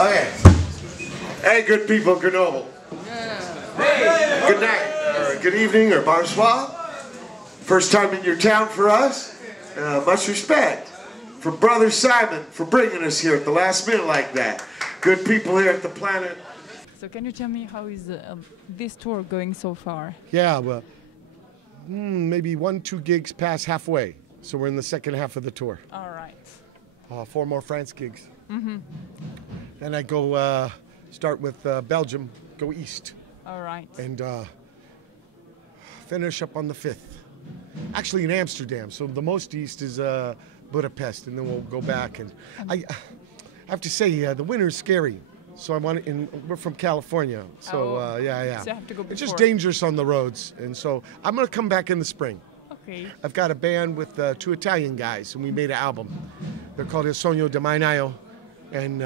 Okay. Hey, good people, good noble. Hey, good night, or good evening, or bonsoir. First time in your town for us. Much respect for Brother Simon for bringing us here at the last minute like that. Good people here at the Planet. So can you tell me how is this tour going so far? Yeah, well, maybe 1-2 gigs past halfway. So we're in the second half of the tour. All right. 4 more France gigs. Then I go start with Belgium, go east. All right. And finish up on the 5th. Actually in Amsterdam, so the most east is Budapest, and then we'll go back. And I have to say, the winter's scary. So we're from California, so yeah. So you have to go before. It's just dangerous on the roads, and so I'm gonna come back in the spring. Okay. I've got a band with 2 Italian guys, and we made an album. They're called Il Sogno di Mainaio, and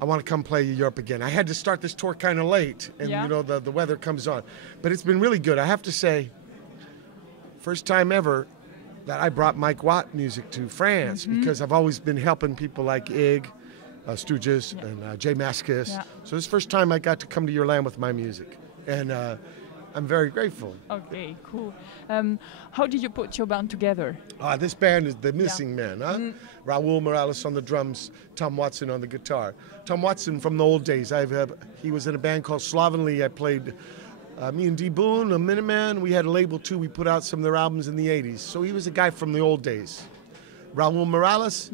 I want to come play Europe again. I had to start this tour kind of late, and you know the weather comes on, but it's been really good. I have to say, first time ever that I brought Mike Watt music to France, because I've always been helping people like Ig, Stooges, and Jay Mascis. Yeah. So this is the first time I got to come to your land with my music, and I'm very grateful. Okay, cool. How did you put your band together? This band is the Missing Men, huh? Raul Morales on the drums, Tom Watson on the guitar. Tom Watson from the old days. He was in a band called Slovenly. I played me and D. Boone, a Minuteman. We had a label too. We put out some of their albums in the 80s. So he was a guy from the old days. Raul Morales,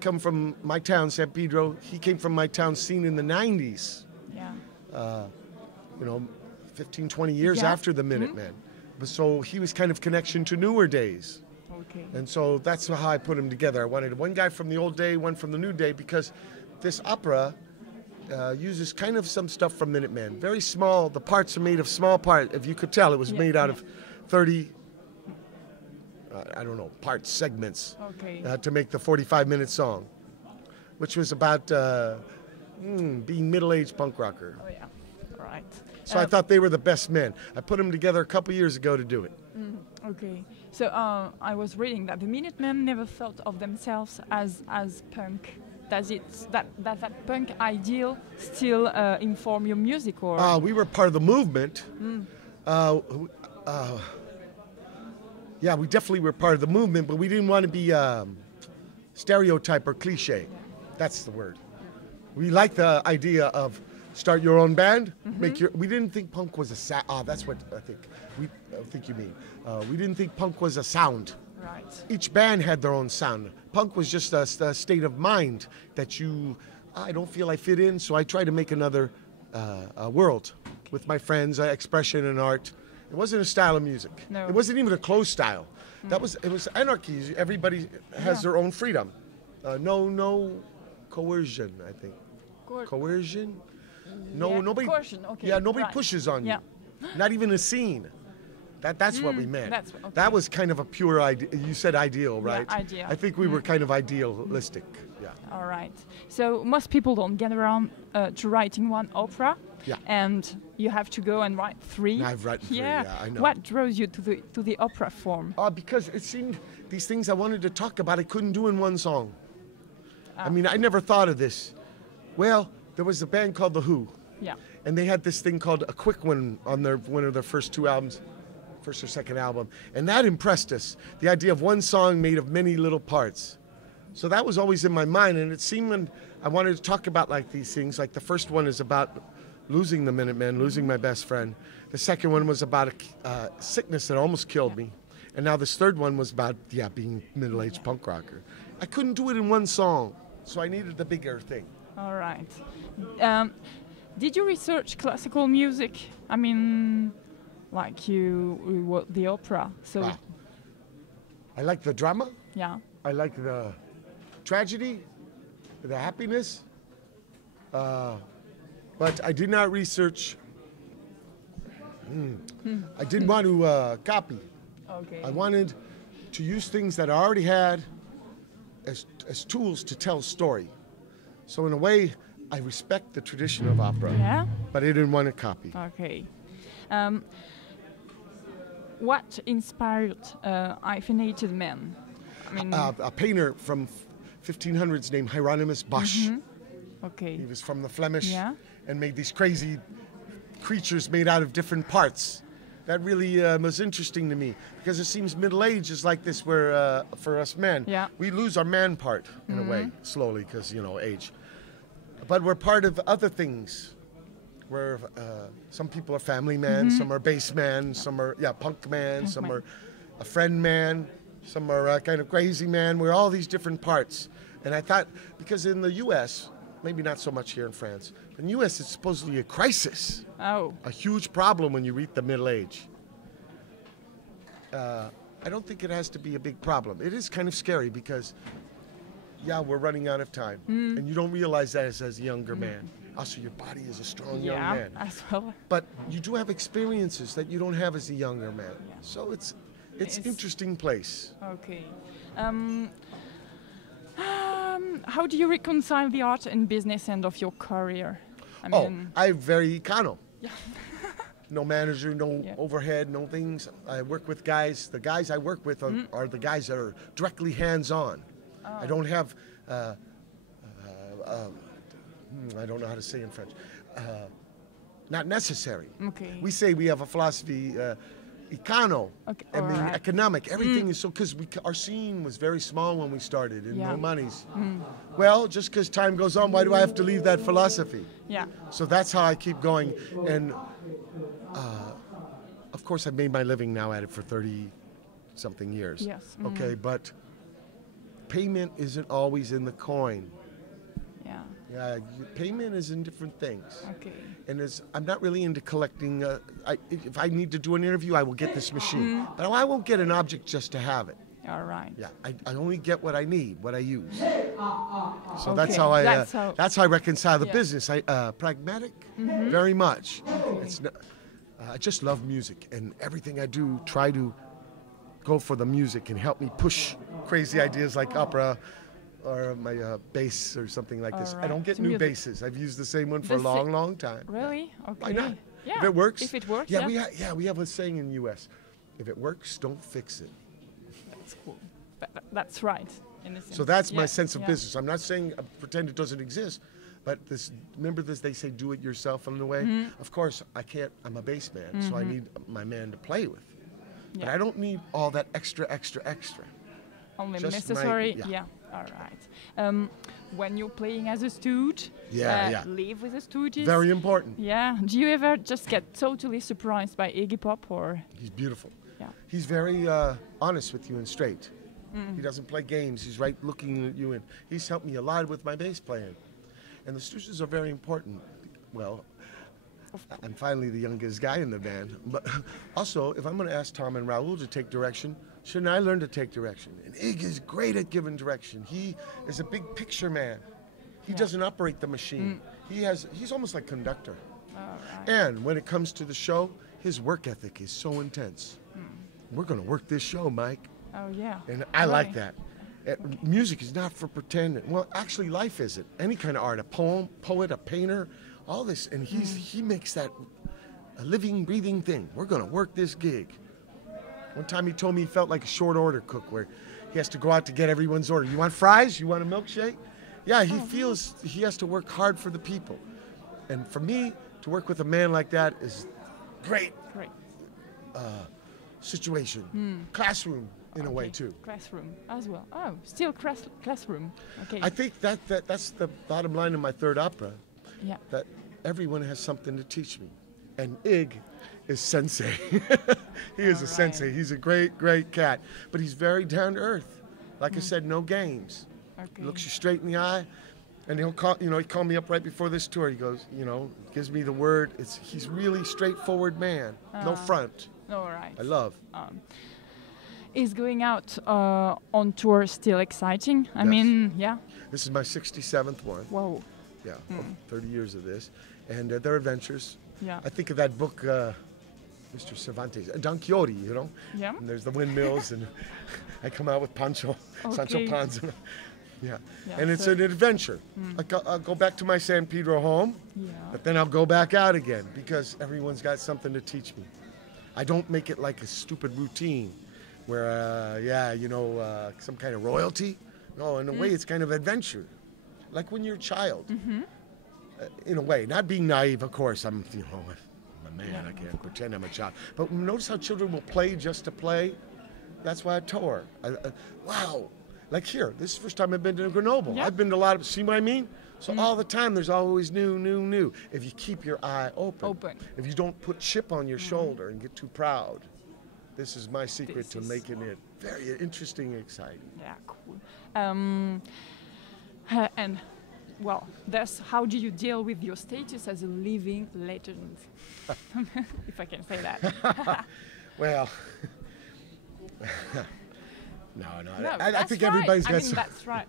come from my town, San Pedro. He came from my town scene in the 90s. Yeah. 15, 20 years after the Minutemen. So he was kind of connection to newer days. Okay. And so that's how I put them together. I wanted one guy from the old day, one from the new day, because this opera uses kind of some stuff from Minutemen. Very small. The parts are made of small parts. If you could tell, it was made out of 30, parts, segments, to make the 45-minute song, which was about being middle-aged punk rocker. Oh, yeah. All right. So I thought they were the best men. I put them together a couple years ago to do it. Okay. So I was reading that the Minutemen never thought of themselves as punk. Does that punk ideal still inform your music, or? We were part of the movement. Yeah, we definitely were part of the movement, but we didn't want to be stereotype or cliche. That's the word. We like the idea of start your own band, we didn't think punk was a that's what I think you mean. We didn't think punk was a sound. Right. Each band had their own sound. Punk was just a state of mind that I don't feel I fit in, so I try to make another world with my friends, expression and art. It wasn't a style of music. No. It wasn't even a closed style. It was anarchy. Everybody has their own freedom. No coercion, I think. Coercion? No, nobody. Coercion, okay. Yeah, nobody pushes on you. Not even a scene. That's what we meant. That was kind of a pure idea. You said ideal, right? Yeah, ideal. I think we were kind of idealistic. Yeah. All right. So most people don't get around to writing one opera. Yeah. And you have to go and write 3. I've written 3. Yeah, I know. What draws you to the opera form? Because it seemed these things I wanted to talk about I couldn't do in one song. I mean, I never thought of this. Well, there was a band called The Who. Yeah. And they had this thing called A Quick One on one of their first 2 albums, first or second album. And that impressed us, the idea of one song made of many little parts. So that was always in my mind, and it seemed when I wanted to talk about like these things, like the first one is about losing the Minutemen, losing my best friend. The second one was about a sickness that almost killed me. And now this third one was about, being middle-aged punk rocker. I couldn't do it in one song, so I needed the bigger thing. All right. Did you research classical music? I mean, like you wrote the opera, so... I like the drama. Yeah. I like the tragedy, the happiness. But I did not research. I didn't want to copy. Okay. I wanted to use things that I already had as tools to tell a story. So in a way, I respect the tradition of opera. Yeah. But I didn't want to copy. Okay. What inspired Hyphenated Men? I mean, a painter from 1500s named Hieronymus Bosch. Okay. He was from the Flemish Yeah. and made these crazy creatures made out of different parts. That really was interesting to me because it seems middle age is like this where for us men, Yeah. we lose our man part in a way slowly because, age. But we're part of other things where some people are family man, some are bass man, some are, punk man, some man. are a friend man, some are kind of crazy man. We're all these different parts. And I thought, because in the U.S., maybe not so much here in France, but in the U.S. it's supposedly a crisis, Oh. a huge problem when you reach the middle age. I don't think it has to be a big problem. It is kind of scary because, we're running out of time. And you don't realize that as a younger man. Also, your body is a strong young man. As well. But you do have experiences that you don't have as a younger man. Yeah. So it's interesting place. Okay. How do you reconcile the art and business end of your career? I mean, I'm very econo. Yeah. No manager, no Yeah. overhead, no things. I work with guys. The guys I work with are the guys that are directly hands-on. I don't have, I don't know how to say in French, not necessary. Okay. We say we have a philosophy, econo, Okay, I mean alright. economic. Everything is so, because our scene was very small when we started and Yeah. no monies. Well, just because time goes on, why do I have to leave that philosophy? Yeah. So that's how I keep going. And of course, I've made my living now at it for 30-something years. Yes. Okay, but payment isn't always in the coin. Yeah. Yeah, payment is in different things. Okay. And I'm not really into collecting. If I need to do an interview, I will get this machine. But I won't get an object just to have it. All right. Yeah, I only get what I need, what I use. So Okay, that's how I that's how- I reconcile the Yeah. business. Pragmatic, very much. It's not, I just love music, and everything I do, try to go for the music and help me push crazy ideas like opera or my bass or something like this. I Alright, don't get so new music. basses. I've used the same one for a The long, long time. Really? Okay. Why not? Yeah. If it works. If it works. Yeah, we have a saying in the U.S. If it works, don't fix it. That's cool. That's right. In a sense. So that's my Yeah, sense of yeah. business. I'm not saying pretend it doesn't exist, but remember this, they say do it yourself in a way. Of course, I can't, I'm a bass man, so I need my man to play with. But Yeah. I don't need all that extra. Only just necessary. my- Yeah. All right. When you're playing as a stooge, Yeah. live with the stooges. Very important. Yeah. Do you ever just get totally surprised by Iggy Pop or? He's beautiful. Yeah. He's very honest with you and straight. He doesn't play games. He's right looking at you, and he's helped me a lot with my bass playing. And the Stooges are very important. Well, I'm finally the youngest guy in the band. But also, if I'm going to ask Tom and Raul to take direction, shouldn't I learn to take direction? And Ig is great at giving direction. He is a big picture man. He doesn't operate the machine. He's almost like conductor. All right. And when it comes to the show, his work ethic is so intense. We're going to work this show, Mike. Oh yeah. And I like Right. that. Music is not for pretending. Well, actually, life isn't. Any kind of art, a poet, a painter, all this. And he makes that a living, breathing thing. We're going to work this gig. One time he told me he felt like a short order cook where he has to go out to get everyone's order. You want fries? You want a milkshake? Yeah, he feels he has to work hard for the people. And for me, to work with a man like that is great Great. situation. Classroom in a way, Okay. too. Classroom as well. Oh, still classroom. Okay. I think that's the bottom line of my third opera, yeah. that everyone has something to teach me. And Ig is sensei. He is a Alright. sensei. He's a great, great cat. But he's very down to earth. Like I said, no games. Okay. He looks you straight in the eye. And he'll call, he called me up right before this tour. He goes, gives me the word. He's really straightforward man. No front. All right. I love. Is going out on tour still exciting? I Yes. mean, yeah. This is my 67th one. Whoa. Yeah, 30 years of this. And they're adventures. Yeah. I think of that book, Mr. Cervantes, Don Quixote, Yeah. And there's the windmills, and I come out with Sancho Okay. Panza. Yeah. Yeah, And it's so- an adventure. I'll go back to my San Pedro home, Yeah. but then I'll go back out again because everyone's got something to teach me. I don't make it like a stupid routine where, some kind of royalty. No, in a way, it's kind of adventure. like when you're a child. In a way, not being naive, of course. I'm a man. I can't pretend I'm a child. But notice how children will play just to play. That's why I tour. Wow. Like here, this is the first time I've been to Grenoble. Yeah. I've been to a lot of, see what I mean? So all the time there's always new. If you keep your eye open. If you don't put chip on your shoulder and get too proud. This is my secret to making it very interesting and exciting. Yeah, cool. And, well, how do you deal with your status as a living legend? If I can say that. Well, no. I think right. everybody's got some. That's right.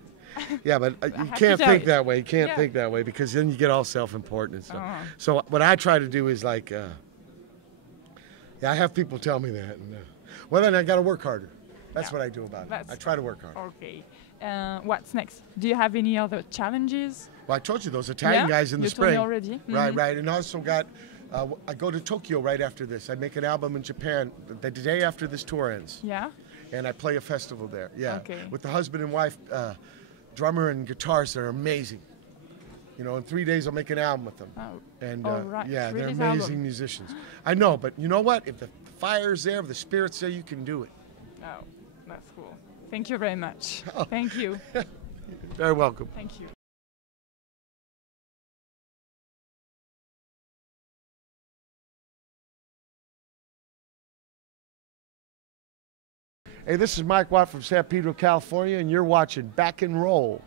Yeah, but you can't think that way. You can't think that way because then you get all self-important and stuff. So what I try to do is like, I have people tell me that. And, well, then I got to work harder. That's what I do about it. I try to work hard. Okay. What's next? Do you have any other challenges? Well, I told you those Italian guys in the spring. You told me already. Right. And also got, I go to Tokyo right after this. I make an album in Japan the day after this tour ends. Yeah. And I play a festival there. Yeah. Okay. With the husband and wife, drummer and guitarists that are amazing. You know, in 3 days I'll make an album with them. Oh. And right. yeah, they're 3 days amazing album. musicians. I know, but you know what? If the fire's there, if the spirit's there, you can do it. Oh, that's cool. Thank you very much. Thank you. Very welcome. Thank you. Hey, this is Mike Watt from San Pedro, California, and you're watching Back and Roll.